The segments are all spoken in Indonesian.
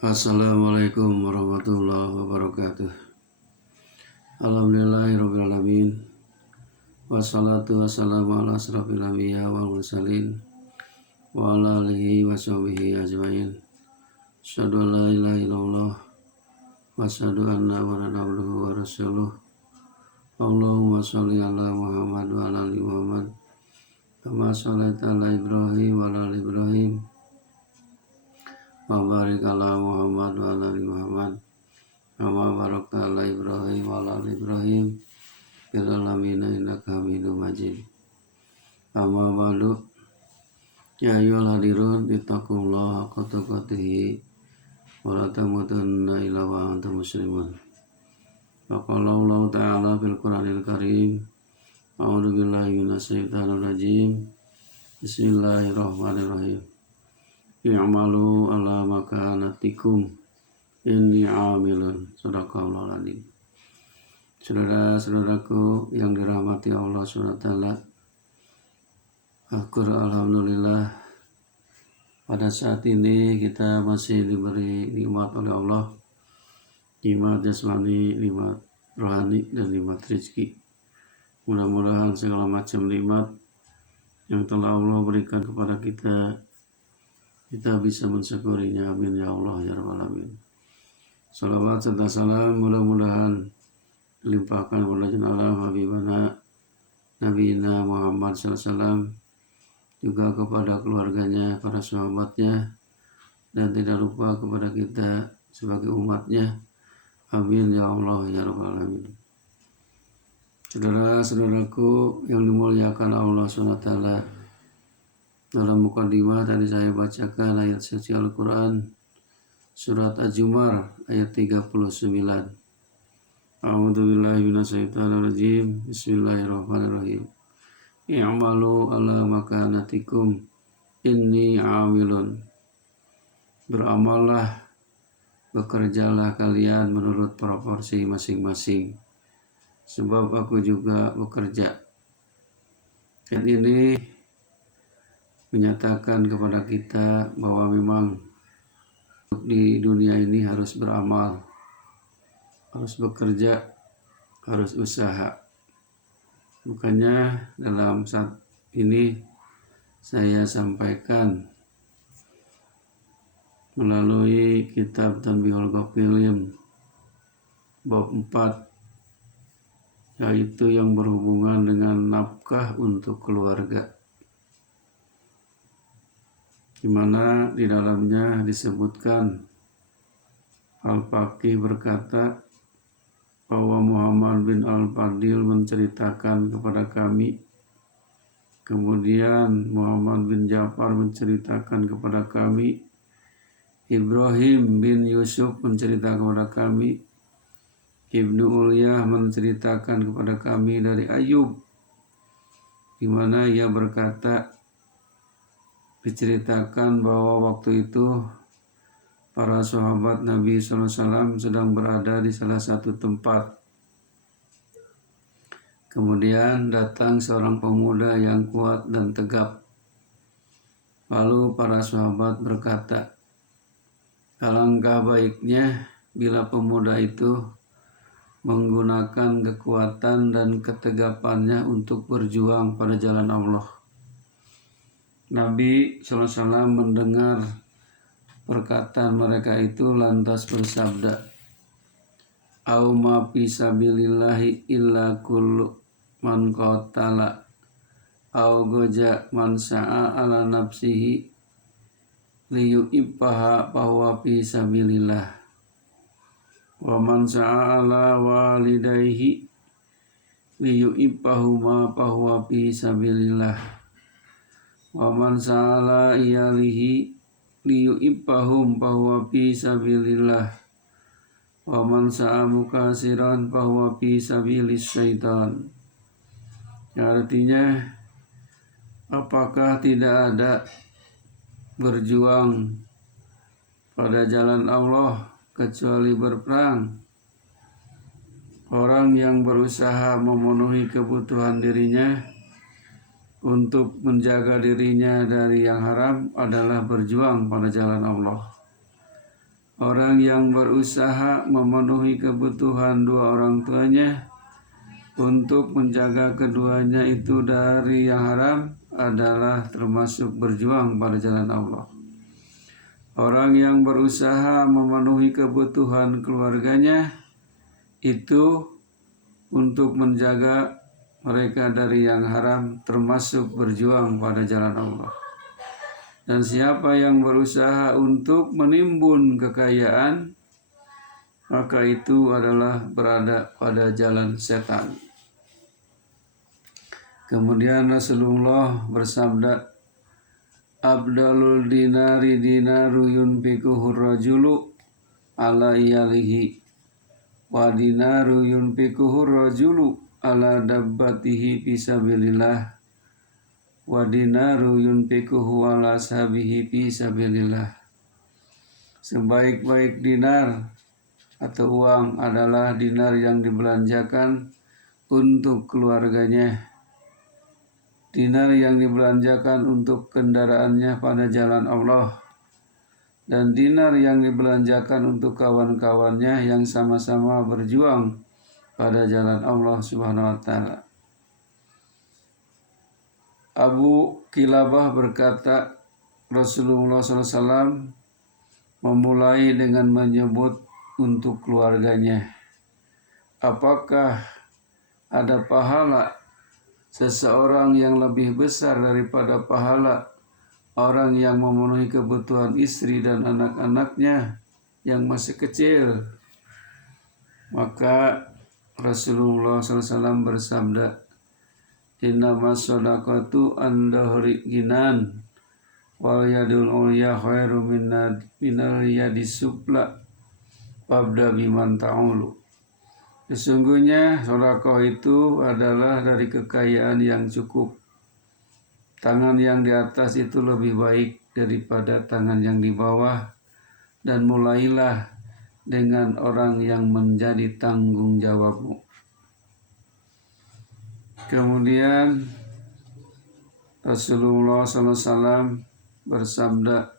Assalamualaikum warahmatullahi wabarakatuh. Alhamdulillahirrabbilalamin. Wassalatu wassalamu ala asrafil anbiya wal mursalin wa ala alihi wa sahbihi ajmain. Asyhadu an la ilaha illallah wa asyhadu anna Muhammadan abduhu wa rasuluh. Allahumma sholli ala Muhammad wa ala ali Muhammad kama shallaita ala Ibrahim wa ala ali Ibrahim wa barik ala Muhammad wa ala ali Muhammad kama barakta ala Ibrahim wa ala ali Ibrahim fil alamin innaka Hamidum Majid. Amma ba'du. Ya ayyuhal hadirun ittaqullaha haqqa tuqatih wa la tamutunna illa wa antum muslimun. Wa qala Allah ta'ala fil Qur'anil Karim. A'udzu billahi minasy syaithanir rajim. Bismillahirrahmanirrahim. I'malu ala makanatikum inni 'amilun. Shadaqallahul adzim. Saudara-saudaraku yang dirahmati Allah SWT, alhamdulillah pada saat ini kita masih diberi nikmat oleh Allah, nikmat jasmani, nikmat rohani, dan nikmat rezeki. Mudah-mudahan segala macam nikmat yang telah Allah berikan kepada kita bisa mensyukurinya. Amin ya Allah ya Rabbal alamin. Salawat serta salam mudah-mudahan dilimpahkan kepada Junanul Habibana Nabiyina Muhammad SAW, juga kepada keluarganya, para sahabatnya, dan tidak lupa kepada kita sebagai umatnya. Amin ya Allah ya Rabbal alamin. Saudara-saudaraku yang dimuliakan Allah SWT, dalam mukadimah tadi saya bacakan ayat suci Al-Quran surat Az-Zumar ayat 39. A'udzu billahi minasyaitonir rajim. Bismillahirrahmanirrahim. I'malu ala makanatikum inni 'amilun. Beramallah, bekerjalah kalian menurut proporsi masing-masing, sebab aku juga bekerja. Ayat ini menyatakan kepada kita bahwa memang di dunia ini harus beramal, harus bekerja, harus usaha. Bukannya dalam saat ini saya sampaikan melalui kitab Tanbihul Ghafilin bab 4, yaitu yang berhubungan dengan nafkah untuk keluarga, di mana di dalamnya disebutkan Al-Faqih berkata bahwa Muhammad bin Al-Fadil menceritakan kepada kami, kemudian Muhammad bin Ja'far menceritakan kepada kami, Ibrahim bin Yusuf menceritakan kepada kami, Ibnu Ulyah menceritakan kepada kami dari Ayub, di mana ia berkata, diceritakan bahwa waktu itu para sahabat Nabi SAW sedang berada di salah satu tempat. Kemudian datang seorang pemuda yang kuat dan tegap. Lalu para sahabat berkata, alangkah baiknya bila pemuda itu menggunakan kekuatan dan ketegapannya untuk berjuang pada jalan Allah. Nabi SAW mendengar perkataan mereka itu lantas bersabda, au ma fi sabilillahi illa kullu man qatala au goja man sa'a ala nafsihi liyu'ibbaha bahwa fi sabilillah wa man sa'a ala walidayhi liyu'ibbahuma bahwa fi sabilillah wa man sa'a ala iyalihi liyu'ibbahum bahwa fi sabilillah wa man sa'a mukasiran bahwa fi sabilis syaitan. Artinya, apakah tidak ada berjuang pada jalan Allah kecuali berperang? Orang yang berusaha memenuhi kebutuhan dirinya untuk menjaga dirinya dari yang haram adalah berjuang pada jalan Allah. Orang yang berusaha memenuhi kebutuhan dua orang tuanya untuk menjaga keduanya itu dari yang haram adalah termasuk berjuang pada jalan Allah. Orang yang berusaha memenuhi kebutuhan keluarganya itu untuk menjaga mereka dari yang haram termasuk berjuang pada jalan Allah. Dan siapa yang berusaha untuk menimbun kekayaan, maka itu adalah berada pada jalan setan. Kemudian Rasulullah bersabda, Abdalul dinari dinaru yunfikuhur rajulu ala iyalihi wa dinaru yunfikuhur rajulu ala dabbatihi fisabilillah wa dinaru yunfikuhu ala sahabihi fisabilillah. Sebaik-baik dinar atau uang adalah dinar yang dibelanjakan untuk keluarganya, dinar yang dibelanjakan untuk kendaraannya pada jalan Allah, dan dinar yang dibelanjakan untuk kawan-kawannya yang sama-sama berjuang pada jalan Allah Subhanahu wa Ta'ala. Abu Kilabah berkata, Rasulullah SAW memulai dengan menyebut untuk keluarganya. Apakah ada pahala seseorang yang lebih besar daripada pahala orang yang memenuhi kebutuhan istri dan anak-anaknya yang masih kecil? Maka Rasulullah SAW bersabda, Innama sodaqatu andahri ginan wal yadul ulya khairu minal yadis sufla wabda biman ta'ulu. Sesungguhnya sedekah itu adalah dari kekayaan yang cukup. Tangan yang di atas itu lebih baik daripada tangan yang di bawah, dan mulailah dengan orang yang menjadi tanggung jawabmu. Kemudian Rasulullah SAW bersabda,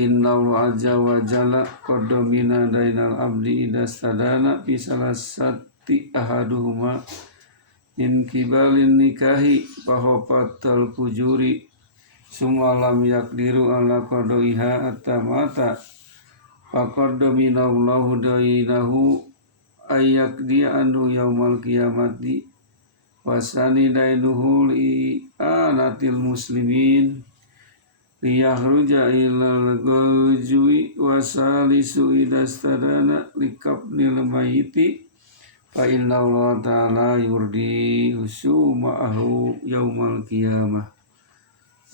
Innallaha azza wa jalla qaddamina dainal abdi idastadana fi salasati ahaduhuma min kibalin nikahi fahofatal fujuri summa lam yakdiru ala qadaiha atamata faqaddaminallahu dainahu ayyakdi anhu yaumal qiyamati wasani dainuhu li anatil muslimin liyahruja ilal gojui wasalisu idastadana likabnil mayiti fa inna Allah ta'ala yurdi husuma'ahu yaumal qiyamah.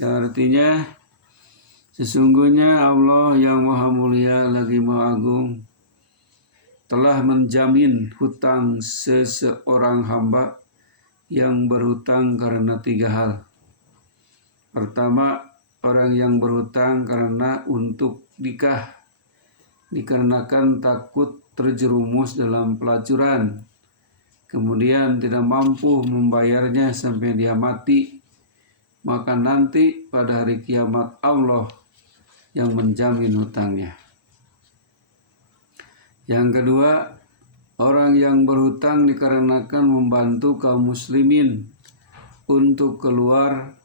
Yang artinya, sesungguhnya Allah yang maha mulia lagi maha agung telah menjamin hutang seseorang hamba yang berhutang karena 3 hal. Pertama, orang yang berhutang karena untuk nikah, dikarenakan takut terjerumus dalam pelacuran, kemudian tidak mampu membayarnya sampai dia mati, maka nanti pada hari kiamat Allah yang menjamin hutangnya. Yang kedua, orang yang berhutang dikarenakan membantu kaum muslimin untuk keluar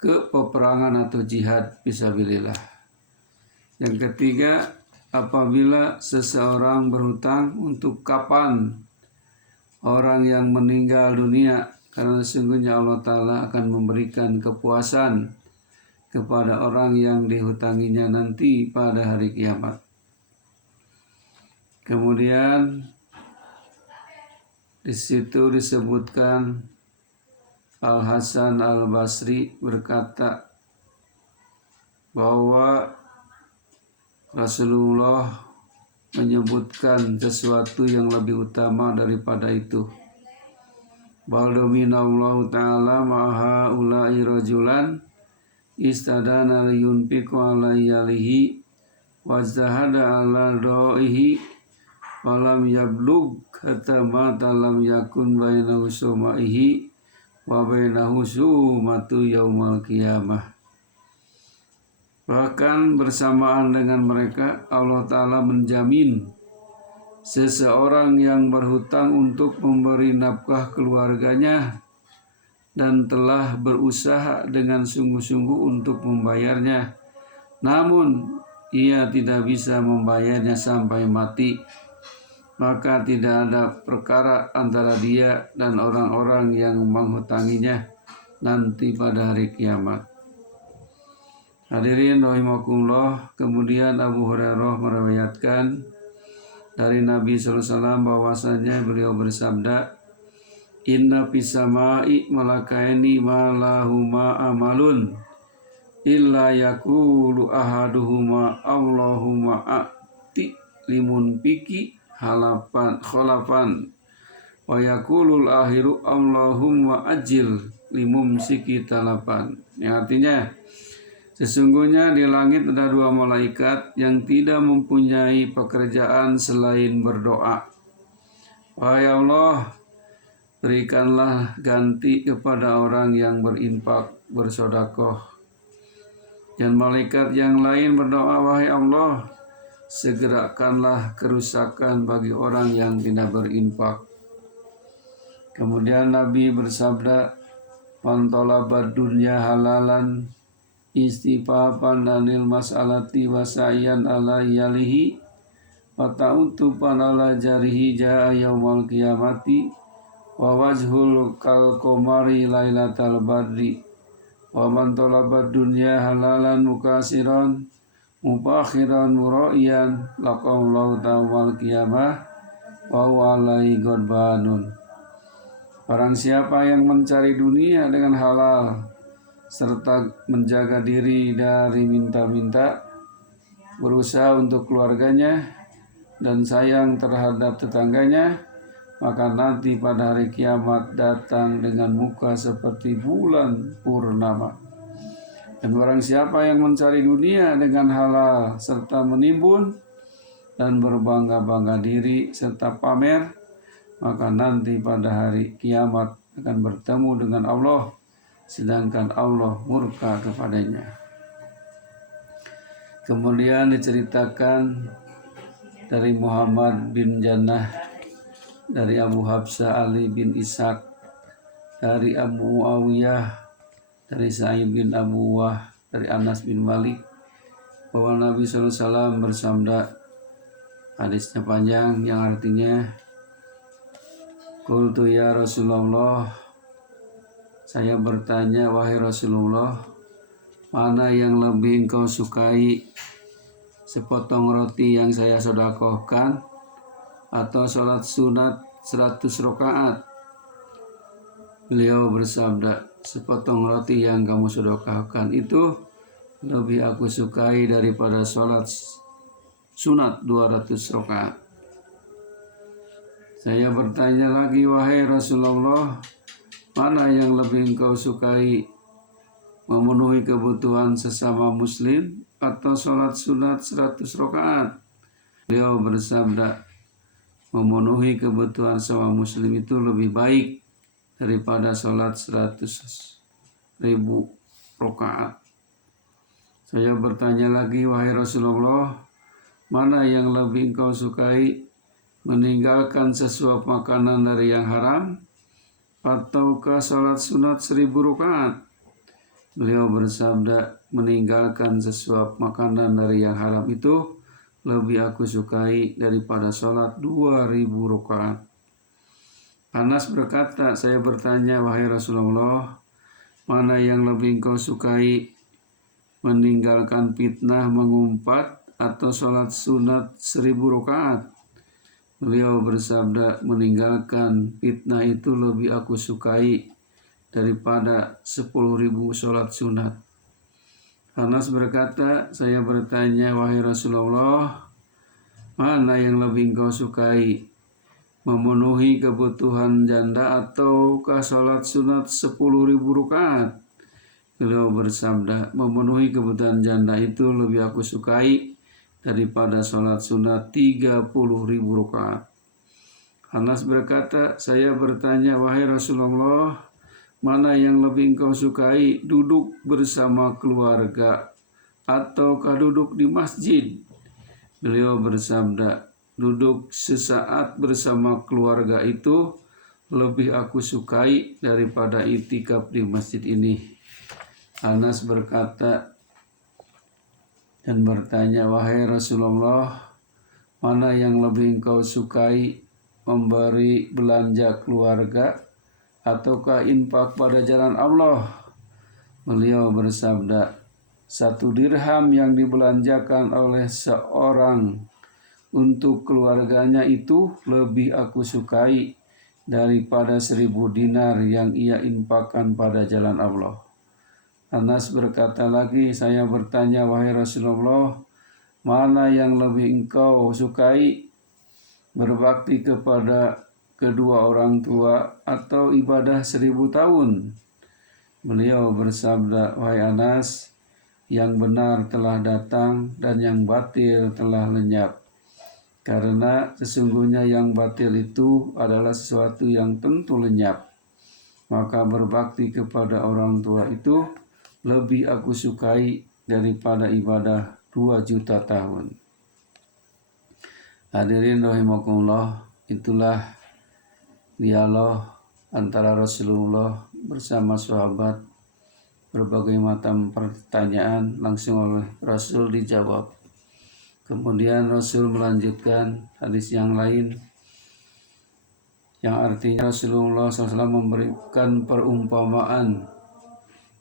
ke peperangan atau jihad fisabilillah. Yang ketiga, apabila seseorang berhutang untuk kapan orang yang meninggal dunia, karena sesungguhnya Allah Ta'ala akan memberikan kepuasan kepada orang yang dihutanginya nanti pada hari kiamat. Kemudian di situ disebutkan Al-Hasan Al-Basri berkata bahwa Rasulullah menyebutkan sesuatu yang lebih utama daripada itu. Baldominallahu ta'ala maha ulai rajulan istadana liyunfiqu ala iyalihi wazahada ala do'ihi walam yablug hatta mata lam yakun bainahu sumaihi wa bainahu sumatu yaumal qiyamah. Bahkan bersamaan dengan mereka, Allah Ta'ala menjamin seseorang yang berhutang untuk memberi nafkah keluarganya dan telah berusaha dengan sungguh-sungguh untuk membayarnya, namun ia tidak bisa membayarnya sampai mati, maka tidak ada perkara antara dia dan orang-orang yang menghutanginya nanti pada hari kiamat. Hadirin rahimakumullah, kemudian Abu Hurairah meriwayatkan dari Nabi SAW bahwasanya beliau bersabda, Inna fisama'i malakaini ma lahuma amalun illa yakulu ahaduhuma Allahumma a'ti limun piki khalafan wa yakulul akhiru Allahumma ajil limumsiki talapan. Yang artinya, sesungguhnya di langit ada dua malaikat yang tidak mempunyai pekerjaan selain berdoa. Wahai Allah, berikanlah ganti kepada orang yang berinfak, bersedekah. Dan malaikat yang lain berdoa, wahai Allah, segerakanlah kerusakan bagi orang yang tidak berinfak. Kemudian Nabi bersabda, man talabad dunya halalan istifafan danil mas'alati wasayan ala yalihi wa ta'utupan ala jarihi ja'a yaumal qiyamati wa wajhul kal qamari lailatal badri wa man talabad dunya halalan mukasiran mubakhiran muraiyan laqallahu ta'amal qiyamah wa huwa alaihi ghadbanun. Barang siapa yang mencari dunia dengan halal serta menjaga diri dari minta-minta, berusaha untuk keluarganya dan sayang terhadap tetangganya, maka nanti pada hari kiamat datang dengan muka seperti bulan purnama. Dan barang siapa yang mencari dunia dengan halal serta menimbun dan berbangga-bangga diri serta pamer, maka nanti pada hari kiamat akan bertemu dengan Allah, sedangkan Allah murka kepadanya. Kemudian diceritakan dari Muhammad bin Jannah, dari Abu Habsah Ali bin Ishaq, dari Abu Muawiyah, dari Sa'id bin Abu Wah, dari Anas bin Malik, bahwa Nabi SAW bersabda, hadisnya panjang yang artinya, Qultu ya Rasulullah, saya bertanya, wahai Rasulullah, mana yang lebih engkau sukai, sepotong roti yang saya sedekahkan atau sholat sunat 100 rakaat? Beliau bersabda, sepotong roti yang kamu sedekahkan itu lebih aku sukai daripada sholat sunat 200 rakaat. Saya bertanya lagi, wahai Rasulullah, mana yang lebih engkau sukai, memenuhi kebutuhan sesama muslim atau sholat sunat 100 rakaat? Beliau bersabda, memenuhi kebutuhan sesama muslim itu lebih baik daripada sholat 100.000 rakaat. Saya bertanya lagi, wahai Rasulullah, mana yang lebih engkau sukai, meninggalkan sesuap makanan dari yang haram ataukah sholat sunat 1000 rakaat? Beliau bersabda, meninggalkan sesuap makanan dari yang haram itu lebih aku sukai daripada sholat 2000 rakaat. Anas berkata, saya bertanya, wahai Rasulullah, mana yang lebih engkau sukai, meninggalkan fitnah mengumpat atau sholat sunat 1000 rakaat? Beliau bersabda, meninggalkan fitnah itu lebih aku sukai daripada 10.000 sholat sunat. Anas berkata, saya bertanya, wahai Rasulullah, mana yang lebih engkau sukai, memenuhi kebutuhan janda ataukah sholat sunat 10.000 rakaat? Beliau bersabda, memenuhi kebutuhan janda itu lebih aku sukai daripada sholat sunat 30.000 rakaat. Anas berkata, saya bertanya, wahai Rasulullah, mana yang lebih engkau sukai, duduk bersama keluarga ataukah duduk di masjid? Beliau bersabda, duduk sesaat bersama keluarga itu lebih aku sukai daripada itikaf di masjid ini. Anas berkata dan bertanya, wahai Rasulullah, mana yang lebih engkau sukai, memberi belanja keluarga ataukah infak pada jalan Allah? Beliau bersabda, 1 dirham yang dibelanjakan oleh seorang untuk keluarganya itu lebih aku sukai daripada 1000 dinar yang ia infakkan pada jalan Allah. Anas berkata lagi, saya bertanya, wahai Rasulullah, mana yang lebih engkau sukai, berbakti kepada kedua orang tua atau ibadah 1000 tahun? Beliau bersabda, wahai Anas, yang benar telah datang dan yang batil telah lenyap. Karena sesungguhnya yang batil itu adalah sesuatu yang tentu lenyap. Maka berbakti kepada orang tua itu lebih aku sukai daripada ibadah 2 juta tahun. Hadirin rahimakumullah, itulah dialog antara Rasulullah bersama sahabat. Berbagai macam pertanyaan langsung oleh Rasul dijawab. Kemudian Rasul melanjutkan hadis yang lain yang artinya Rasulullah SAW memberikan perumpamaan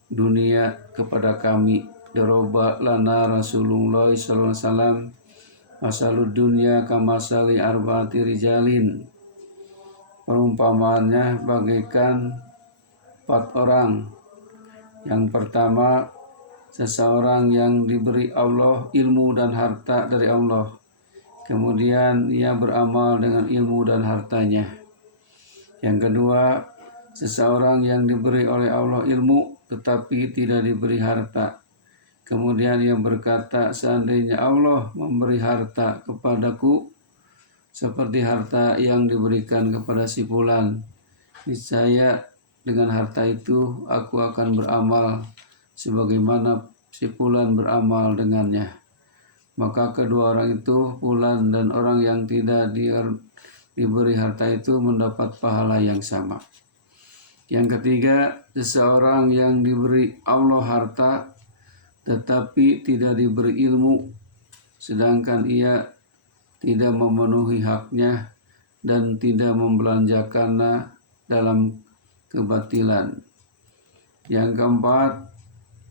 dunia kepada kami. Doroba lana Rasulullah SAW masalud dunia kamasali arba'ati rijalin. Perumpamaannya bagaikan 4 orang. Yang pertama, seseorang yang diberi Allah ilmu dan harta dari Allah. Kemudian ia beramal dengan ilmu dan hartanya. Yang kedua, seseorang yang diberi oleh Allah ilmu tetapi tidak diberi harta. Kemudian ia berkata, seandainya Allah memberi harta kepadaku seperti harta yang diberikan kepada si fulan, niscaya dengan harta itu aku akan beramal sebagaimana si fulan beramal dengannya. Maka kedua orang itu, fulan dan orang yang tidak diberi harta itu, mendapat pahala yang sama. Yang ketiga, seseorang yang diberi Allah harta tetapi tidak diberi ilmu, sedangkan ia tidak memenuhi haknya dan tidak membelanjakannya dalam kebatilan. Yang keempat,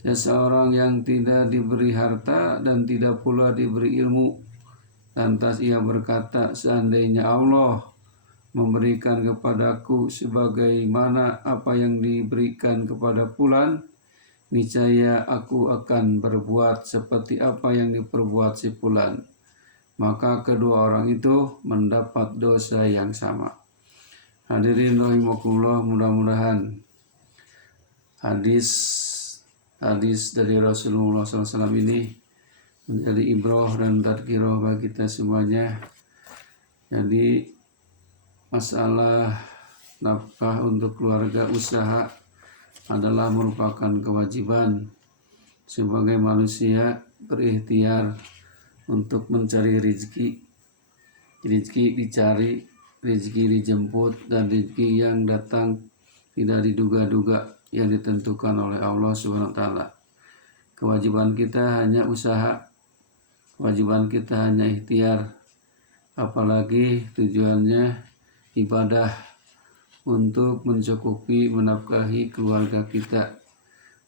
seseorang yang tidak diberi harta dan tidak pula diberi ilmu, lantas ia berkata, seandainya Allah memberikan kepadaku sebagaimana apa yang diberikan kepada fulan, niscaya aku akan berbuat seperti apa yang diperbuat si fulan. Maka kedua orang itu mendapat dosa yang sama. Hadirin rahimakumullah, mudah-mudahan hadis dari Rasulullah SAW ini menjadi ibrah dan tadkirah bagi kita semuanya. Jadi masalah nafkah untuk keluarga, usaha adalah merupakan kewajiban sebagai manusia berikhtiar untuk mencari rezeki. Rezeki dicari, rezeki dijemput, dan rezeki yang datang tidak diduga-duga yang ditentukan oleh Allah SWT. Kewajiban kita hanya usaha, kewajiban kita hanya ikhtiar, apalagi tujuannya ibadah untuk mencukupi, menafkahi keluarga kita.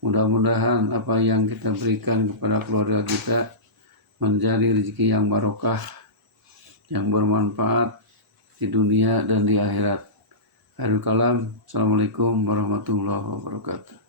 Mudah-mudahan apa yang kita berikan kepada keluarga kita menjadi rezeki yang barokah, yang bermanfaat di dunia dan di akhirat. Akhirul kalam, Assalamualaikum warahmatullahi wabarakatuh.